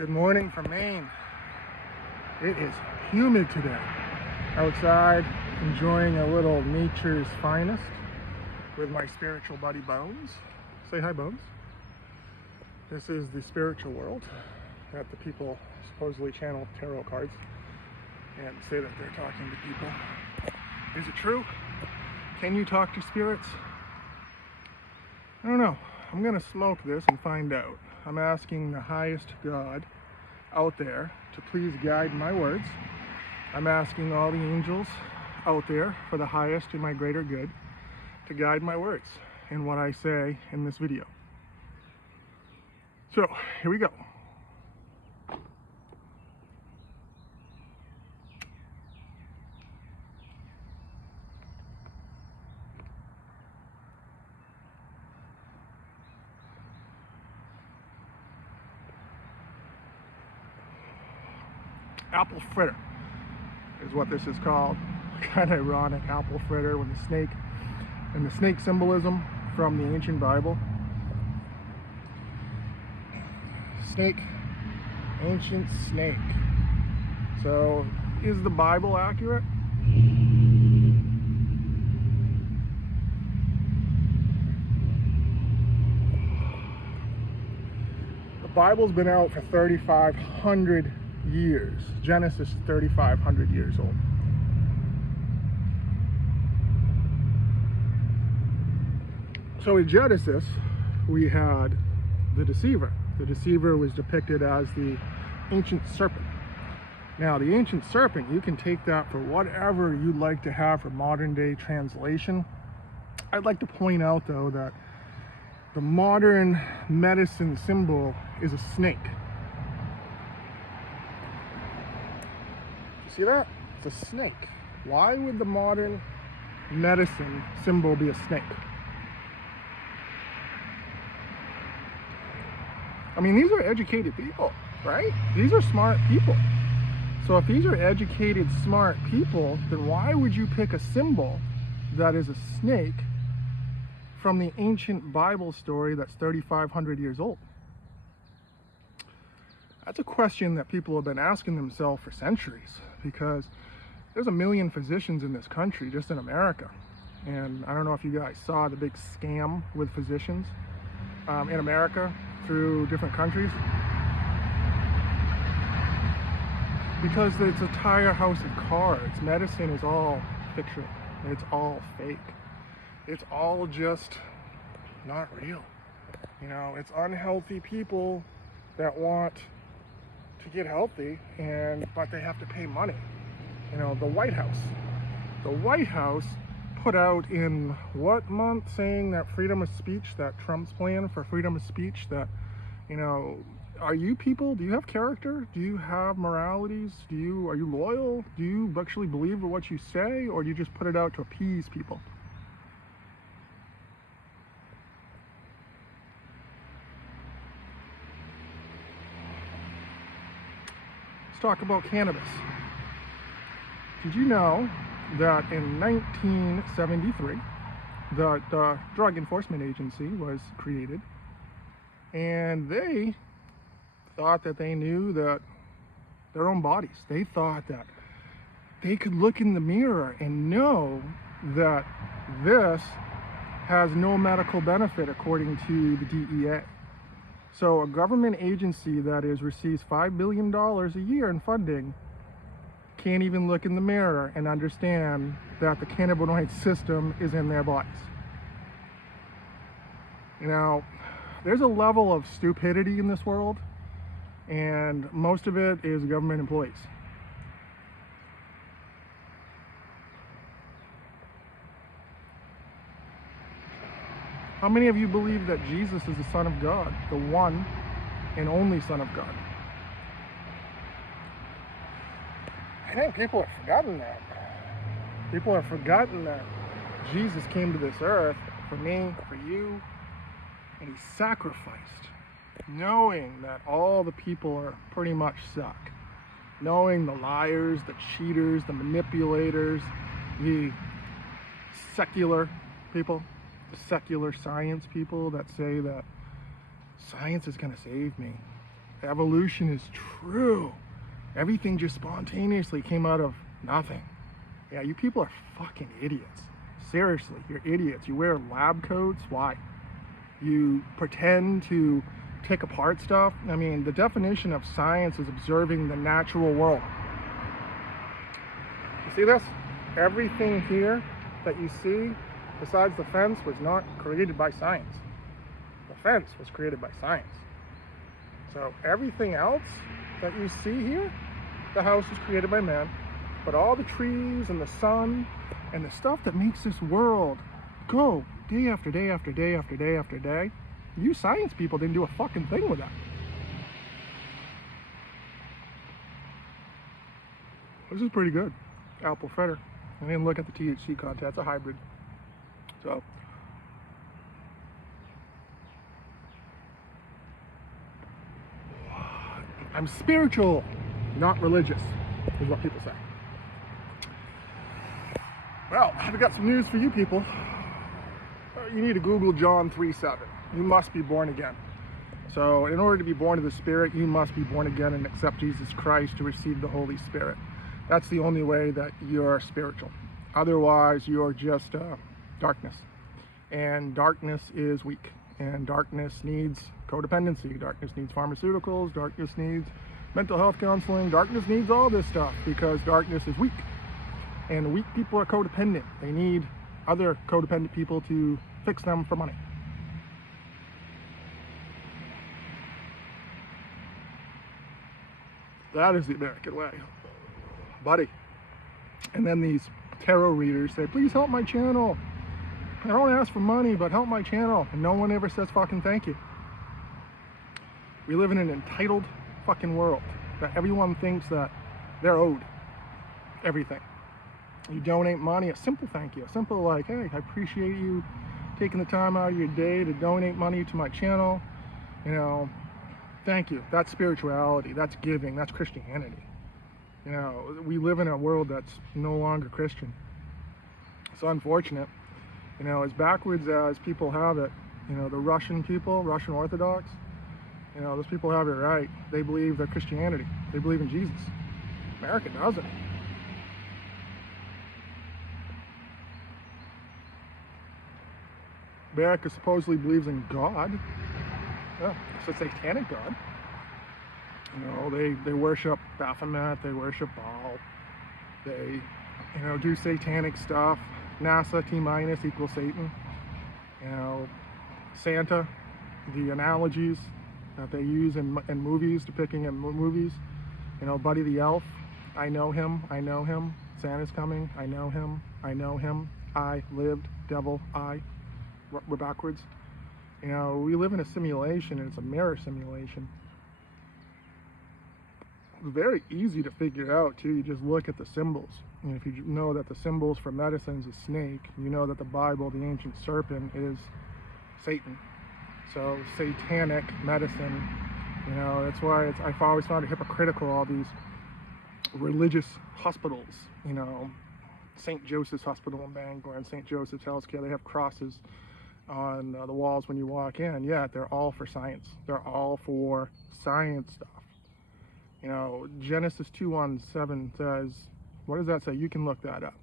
Good morning from Maine. It is humid today. Outside, enjoying a little nature's finest with my spiritual buddy Bones. Say hi, Bones. This is the spiritual world that the people supposedly channel tarot cards and say that they're talking to people. Is it true? Can you talk to spirits? I don't know. I'm gonna smoke this and find out. I'm asking the highest God out there to please guide my words. I'm asking all the angels out there for the highest and my greater good to guide my words and what I say in this video. So, here we go. Apple fritter is what this is called. Kind of ironic, apple fritter with the snake and the snake symbolism from the ancient Bible. Snake, ancient snake. So, is the Bible accurate? The Bible's been out for 3,500 years. Genesis is 3,500 years old. So in Genesis, we had the deceiver. The deceiver was depicted as the ancient serpent. Now, the ancient serpent, you can take that for whatever you'd like to have for modern day translation. I'd like to point out, though, that the modern medicine symbol is a snake. See that? It's a snake. Why would the modern medicine symbol be a snake? I mean, these are educated people, right? These are smart people. So if these are educated, smart people, then why would you pick a symbol that is a snake from the ancient Bible story that's 3,500 years old? That's a question that people have been asking themselves for centuries, because there's 1 million physicians in this country, just in America. And I don't know if you guys saw the big scam with physicians in America through different countries. Because it's a entire house of cards. Medicine is all fiction. It's all fake. It's all just not real. You know, it's unhealthy people that want to get healthy, but they have to pay money. You know, the White House put out in what month saying that freedom of speech, that Trump's plan for freedom of speech, that, you know, are you people, do you have character? Do you have moralities? Are you loyal? Do you actually believe in what you say, or do you just put it out to appease people? Let's talk about cannabis. Did you know that in 1973, the Drug Enforcement Agency was created, and they thought that they knew that their own bodies. They thought that they could look in the mirror and know that this has no medical benefit according to the DEA. So a government agency that receives $5 billion a year in funding can't even look in the mirror and understand that the cannabinoid system is in their bodies. You know, there's a level of stupidity in this world, and most of it is government employees. How many of you believe that Jesus is the Son of God, the one and only Son of God? I think people have forgotten that. People have forgotten that Jesus came to this earth for me, for you, and he sacrificed, knowing that all the people are pretty much suck. Knowing the liars, the cheaters, the manipulators, the secular people, the secular science people that say that science is going to save me. Evolution is true. Everything just spontaneously came out of nothing. Yeah, you people are fucking idiots. Seriously, you're idiots. You wear lab coats. Why? You pretend to take apart stuff. I mean, the definition of science is observing the natural world. You see this? Everything here that you see, besides the fence, was not created by science. The fence was created by science. So everything else that you see here, the house was created by man. But all the trees and the sun and the stuff that makes this world go day after day after day after day after day, you science people didn't do a fucking thing with that. This is pretty good. Apple fritter. I didn't look at the THC content. It's a hybrid. So I'm spiritual, not religious, is what people say. Well, I've got some news for you people. You need to Google John 3:7. You must be born again. So in order to be born of the Spirit, you must be born again and accept Jesus Christ to receive the Holy Spirit. That's the only way that you're spiritual. Otherwise, you're just darkness. And darkness is weak. And darkness needs codependency. Darkness needs pharmaceuticals. Darkness needs mental health counseling. Darkness needs all this stuff because darkness is weak. And weak people are codependent. They need other codependent people to fix them for money. That is the American way, buddy. And then these tarot readers say, please help my channel. I don't ask for money, but help my channel. And no one ever says fucking thank you. We live in an entitled fucking world that everyone thinks that they're owed everything. You donate money, a simple thank you, a simple like, hey, I appreciate you taking the time out of your day to donate money to my channel. You know, thank you. That's spirituality, that's giving, that's Christianity. You know, we live in a world that's no longer Christian. It's unfortunate. You know, as backwards as people have it, you know, the Russian people, Russian Orthodox, you know, those people have it right. They believe that Christianity, they believe in Jesus. America doesn't. America supposedly believes in God. Yeah, it's a satanic God. You know, they worship Baphomet, they worship Baal, they, you know, do satanic stuff. NASA T- equals Satan. You know, Santa, the analogies that they use in movies, depicting in movies. You know, Buddy the Elf, I know him, Santa's coming, I know him, I lived, devil, we're backwards. You know, we live in a simulation, and it's a mirror simulation. It's very easy to figure out too. You just look at the symbols. And if you know that the symbols for medicine is a snake, you know that the Bible, the ancient serpent, is Satan. So satanic medicine, you know, that's why I've always found it hypocritical, all these religious hospitals, you know, St. Joseph's Hospital in Bangor and St. Joseph's Healthcare, they have crosses on the walls when you walk in. Yeah, they're all for science. They're all for science stuff. You know, Genesis 2:17 says, what does that say? You can look that up.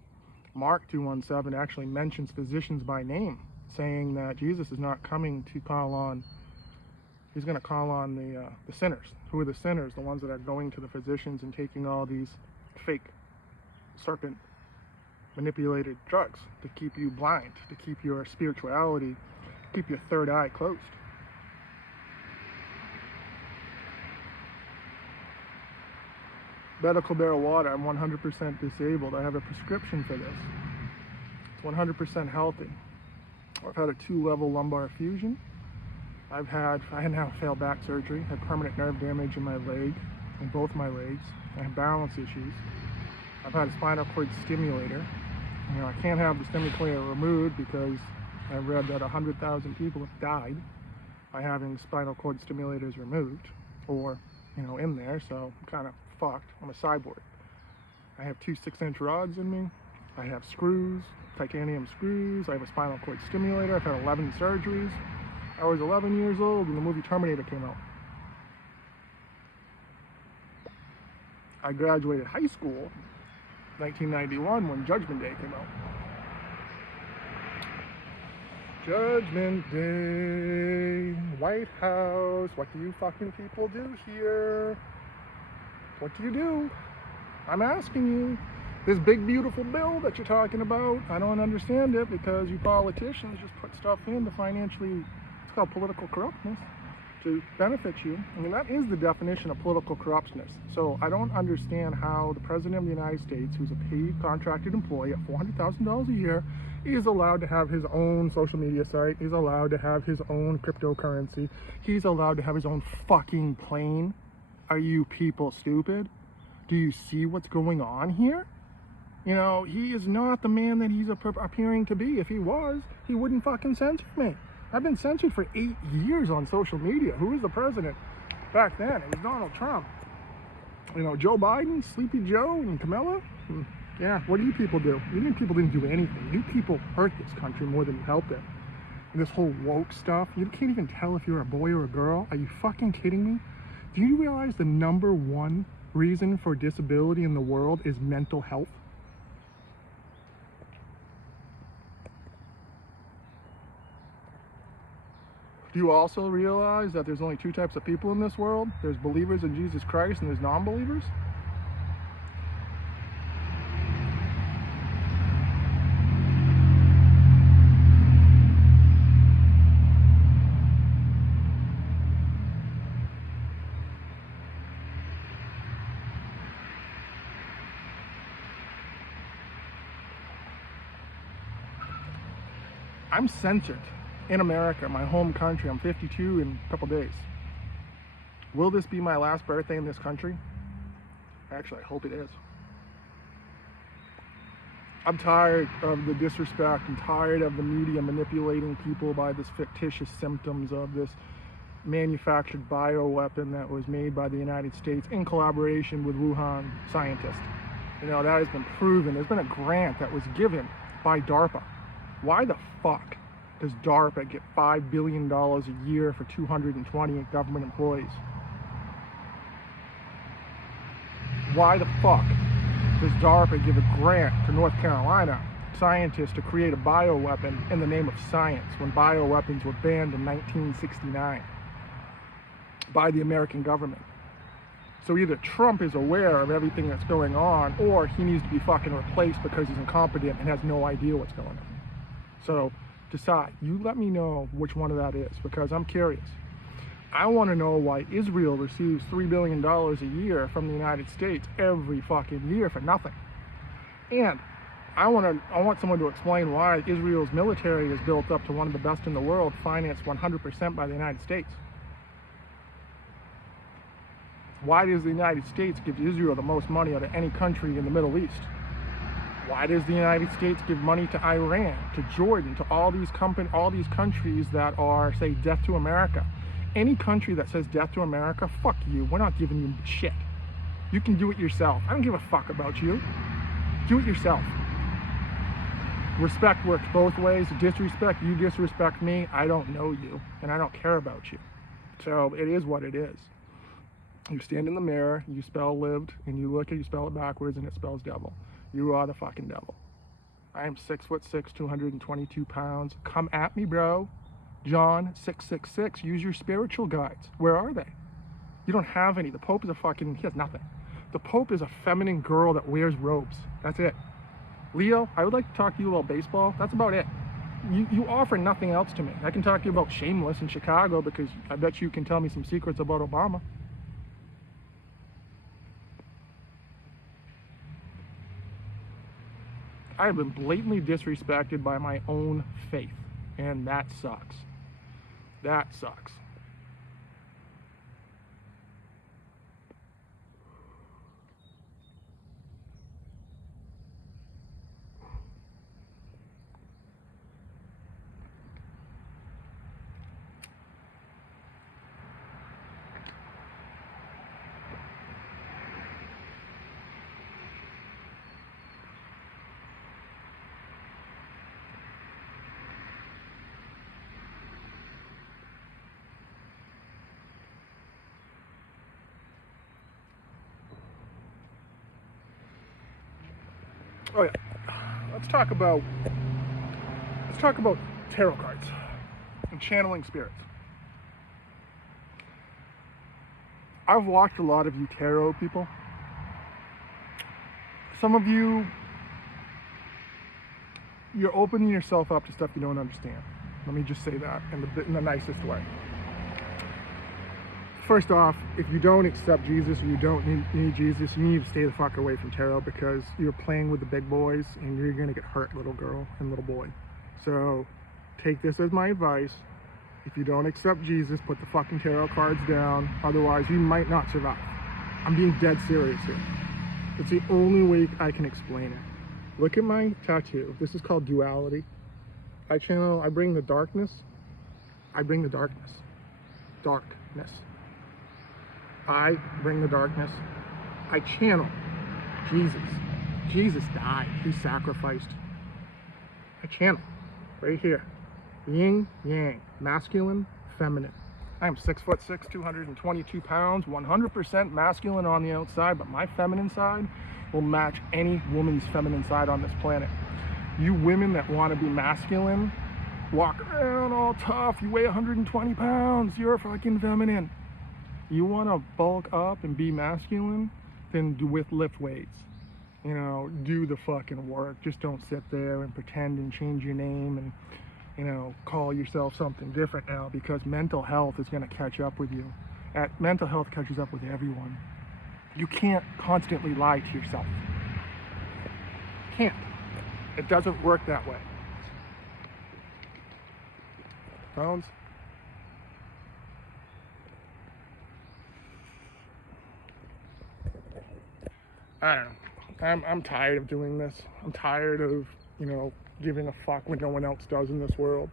Mark 2:17 actually mentions physicians by name, saying that Jesus is not coming to call on, he's going to call on the sinners. Who are the sinners? The ones that are going to the physicians and taking all these fake serpent manipulated drugs to keep you blind, to keep your spirituality, keep your third eye closed. Medical marijuana, I'm 100% disabled. I have a prescription for this. It's 100% healthy. I've had a 2-level lumbar fusion. I had now failed back surgery, had permanent nerve damage in my leg, in both my legs. I have balance issues. I've had a spinal cord stimulator. You know, I can't have the stimulator removed because I read that 100,000 people have died by having spinal cord stimulators removed, or, you know, in there, so I'm kind of fucked. I'm a cyborg. I have 2 6-inch rods in me. I have screws, titanium screws. I have a spinal cord stimulator. I've had 11 surgeries. I was 11 years old when the movie Terminator came out. I graduated high school 1991 when Judgment Day came out. Judgment Day, White House, what do you fucking people do here? What do you do? I'm asking you. This big beautiful bill that you're talking about, I don't understand it because you politicians just put stuff in to financially, it's called political corruptness, to benefit you. I mean, that is the definition of political corruptness. So I don't understand how the President of the United States, who's a paid contracted employee at $400,000 a year, is allowed to have his own social media site, he's allowed to have his own cryptocurrency, he's allowed to have his own fucking plane. Are you people stupid? Do you see what's going on here? You know, he is not the man that he's appearing to be. If he was, he wouldn't fucking censor me. I've been censored for 8 years on social media. Who was the president back then? It was Donald Trump. You know, Joe Biden, Sleepy Joe, and Camilla. Yeah, what do you people do? You people didn't do anything. You people hurt this country more than you helped it. And this whole woke stuff, you can't even tell if you're a boy or a girl. Are you fucking kidding me? Do you realize the #1 reason for disability in the world is mental health? Do you also realize that there's only 2 types of people in this world? There's believers in Jesus Christ and there's non-believers? I'm censored in America, my home country. I'm 52 in a couple days. Will this be my last birthday in this country? Actually, I hope it is. I'm tired of the disrespect. I'm tired of the media manipulating people by this fictitious symptoms of this manufactured bioweapon that was made by the United States in collaboration with Wuhan scientists. You know, that has been proven. There's been a grant that was given by DARPA. Why the fuck does DARPA get $5 billion a year for 220 government employees? Why the fuck does DARPA give a grant to North Carolina scientists to create a bioweapon in the name of science when bioweapons were banned in 1969 by the American government? So either Trump is aware of everything that's going on, or he needs to be fucking replaced because he's incompetent and has no idea what's going on. So decide. You let me know which one of that is, because I'm curious. I want to know why Israel receives $3 billion a year from the United States every fucking year for nothing. And I want someone to explain why Israel's military is built up to one of the best in the world, financed 100% by the United States. Why does the United States give Israel the most money out of any country in the Middle East? Why does the United States give money to Iran, to Jordan, to all these countries that are, say, death to America? Any country that says death to America, fuck you. We're not giving you shit. You can do it yourself. I don't give a fuck about you. Do it yourself. Respect works both ways. Disrespect, you disrespect me, I don't know you, and I don't care about you. So it is what it is. You stand in the mirror, you spell lived, and you look at, you spell it backwards, and it spells devil. You are the fucking devil. I am 6'6", 222 pounds. Come at me, bro. John 666. Use your spiritual guides. Where are they? You don't have any. The Pope is he has nothing. The Pope is a feminine girl that wears robes. That's it. Leo, I would like to talk to you about baseball. That's about it. You offer nothing else to me. I can talk to you about Shameless in Chicago because I bet you can tell me some secrets about Obama. I have been blatantly disrespected by my own faith, and that sucks. That sucks. Oh yeah, let's talk about tarot cards and channeling spirits. I've watched a lot of you tarot people. Some of you, you're opening yourself up to stuff you don't understand. Let me just say that in the nicest way. First off, if you don't accept Jesus or you don't need Jesus, you need to stay the fuck away from tarot, because you're playing with the big boys and you're gonna get hurt, little girl and little boy. So take this as my advice. If you don't accept Jesus, put the fucking tarot cards down. Otherwise, you might not survive. I'm being dead serious here. It's the only way I can explain it. Look at my tattoo. This is called duality. I bring the darkness. I bring the darkness. Darkness. I bring the darkness. I channel Jesus. Jesus died. He sacrificed. I channel right here. Yin, yang, masculine, feminine. I am 6'6", 222 pounds, 100% masculine on the outside, but my feminine side will match any woman's feminine side on this planet. You women that want to be masculine, walk around all tough, you weigh 120 pounds, you're fucking feminine. You want to bulk up and be masculine, then lift weights. You know, do the fucking work. Just don't sit there and pretend and change your name and, you know, call yourself something different now, because mental health is going to catch up with you. Mental health catches up with everyone. You can't constantly lie to yourself. Can't. It doesn't work that way. Phones? I don't know. I'm tired of doing this. I'm tired of, you know, giving a fuck when no one else does in this world.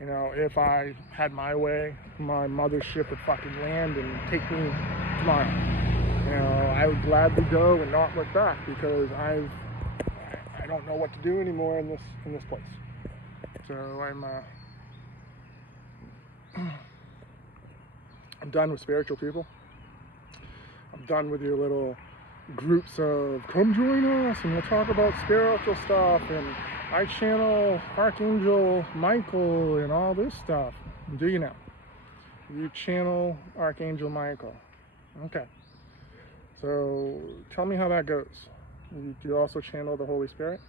You know, if I had my way, my mothership would fucking land and take me tomorrow. You know, I would gladly go and not look back, because I don't know what to do anymore in this place. So I'm done with spiritual people. I'm done with your little groups of come join us and we'll talk about spiritual stuff and I channel Archangel Michael and all this stuff. Do you now? You channel Archangel Michael. Okay. So tell me how that goes. Do you also channel the Holy Spirit?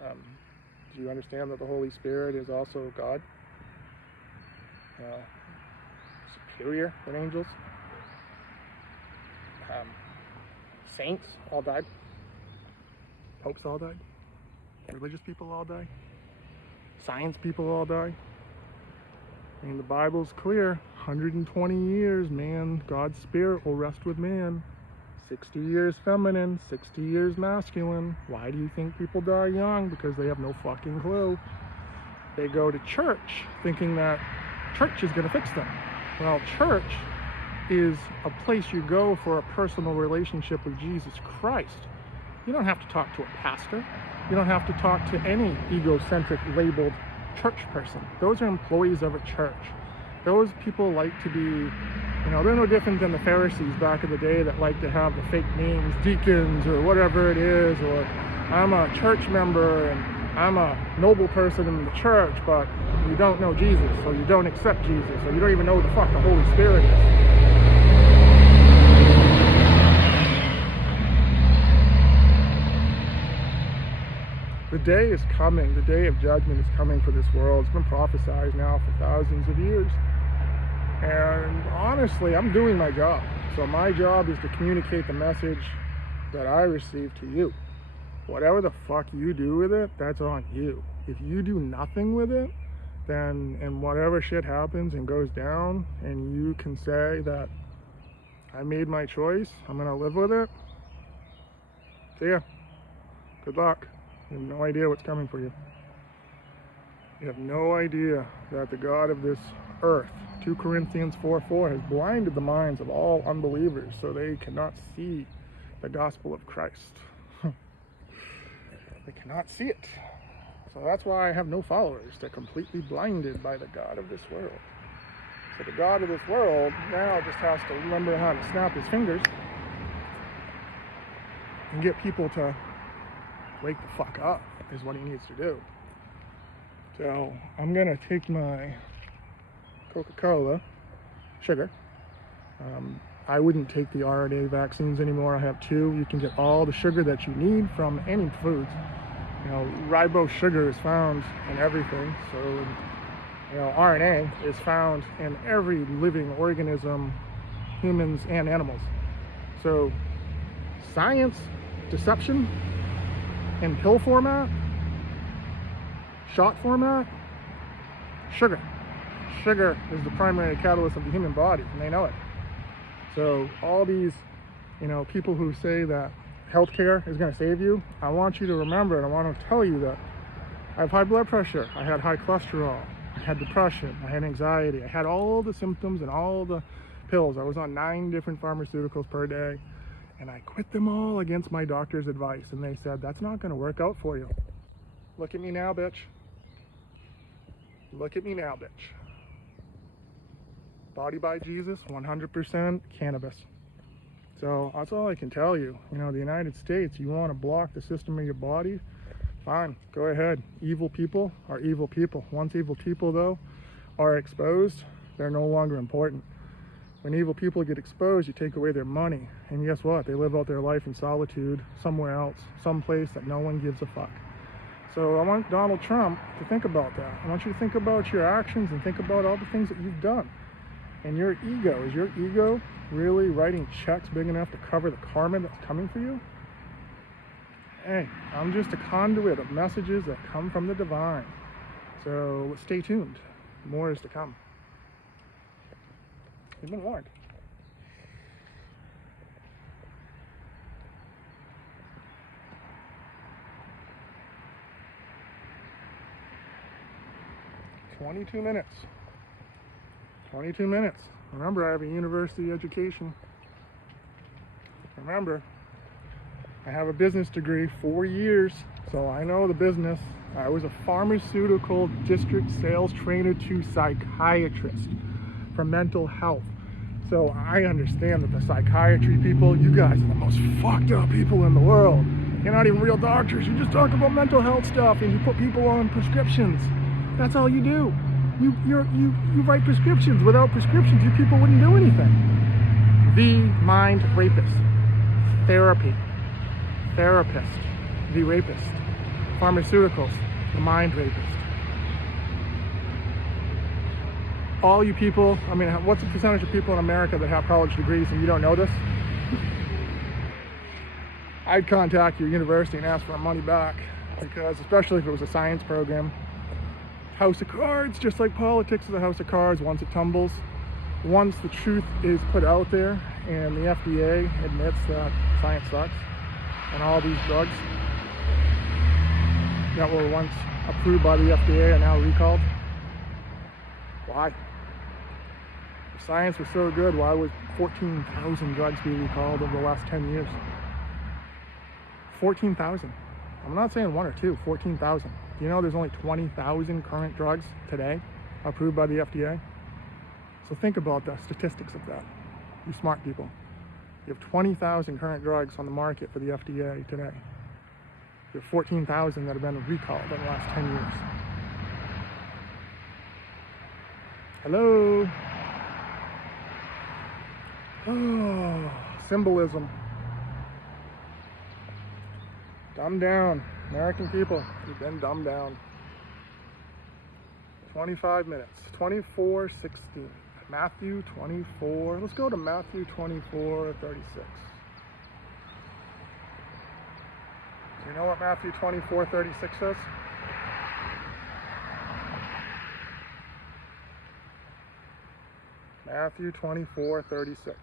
Do you understand that the Holy Spirit is also God? Superior than angels? Saints all died. Popes all died. Religious people all die. Science people all die. I mean, the Bible's clear. 120 years, man. God's spirit will rest with man. 60 years feminine, 60 years masculine. Why do you think people die young? Because they have no fucking clue. They go to church thinking that church is going to fix them. Well, church is a place you go for a personal relationship with Jesus Christ. You don't have to talk to a pastor. You don't have to talk to any egocentric labeled church person. Those are employees of a church. Those people like to be, you know, they're no different than the Pharisees back in the day that like to have the fake names, deacons or whatever it is, or I'm a church member and I'm a noble person in the church, but you don't know Jesus, or you don't accept Jesus, or you don't even know who the fuck the Holy Spirit is. The day is coming. The day of judgment is coming for this world. It's been prophesied now for thousands of years. And honestly, I'm doing my job. So my job is to communicate the message that I received to you. Whatever the fuck you do with it, that's on you. If you do nothing with it, then, and whatever shit happens and goes down, and you can say that I made my choice, I'm gonna live with it, see ya. Good luck. You have no idea what's coming for you. You have no idea that the God of this earth, 2 Corinthians 4:4, has blinded the minds of all unbelievers so they cannot see the gospel of Christ. They cannot see it. So that's why I have no followers. They're completely blinded by the God of this world. So the God of this world now just has to remember how to snap his fingers and get people to wake the fuck up is what he needs to do. So I'm gonna take my Coca-Cola sugar. I wouldn't take the RNA vaccines anymore. I have 2. You can get all the sugar that you need from any foods. Ribose sugar is found in everything. So, RNA is found in every living organism, humans and animals. So, science, deception, in pill format, shot format, sugar. Sugar is the primary catalyst of the human body, and they know it. So all these, people who say that healthcare is going to save you, I want you to remember, and I want to tell you that I have high blood pressure, I had high cholesterol, I had depression, I had anxiety, I had all the symptoms and all the pills. I was on 9 different pharmaceuticals per day, and I quit them all against my doctor's advice, and they said, that's not going to work out for you. Look at me now, bitch. Look at me now, bitch. Body by Jesus, 100% cannabis. So that's all I can tell you. The United States, you want to block the system of your body? Fine, go ahead. Evil people are evil people. Once evil people, though, are exposed, they're no longer important. When evil people get exposed, you take away their money. And guess what? They live out their life in solitude somewhere else, someplace that no one gives a fuck. So I want Donald Trump to think about that. I want you to think about your actions and think about all the things that you've done. And your ego, is your ego really writing checks big enough to cover the karma that's coming for you? Hey, I'm just a conduit of messages that come from the divine. So stay tuned. More is to come. You've been warned. "22 minutes. 22 minutes. Remember, I have a university education. Remember, I have a business degree, 4 years, so I know the business. I was a pharmaceutical district sales trainer to psychiatrist for mental health. So I understand that the psychiatry people, you guys are the most fucked up people in the world. You're not even real doctors. You just talk about mental health stuff and you put people on prescriptions. That's all you do. You write prescriptions. Without prescriptions, you people wouldn't do anything. The mind rapist. Therapy. Therapist. The rapist. Pharmaceuticals. The mind rapist. All you people, what's the percentage of people in America that have college degrees and you don't know this? I'd contact your university and ask for money back, because especially if it was a science program. House of cards, just like politics is a house of cards. Once it tumbles, once the truth is put out there and the FDA admits that science sucks and all these drugs that were once approved by the FDA are now recalled. Why? If science was so good, why would 14,000 drugs be recalled over the last 10 years? 14,000. I'm not saying 1 or 2, 14,000. Do you know there's only 20,000 current drugs today approved by the FDA? So think about the statistics of that, you smart people. You have 20,000 current drugs on the market for the FDA today. You have 14,000 that have been recalled in the last 10 years. Hello? Oh, symbolism. Dumb down. American people, you've been dumbed down. 25 minutes. 24:16. Matthew 24. Let's go to Matthew 24:36. Do you know what Matthew 24:36 says? Matthew 24:36.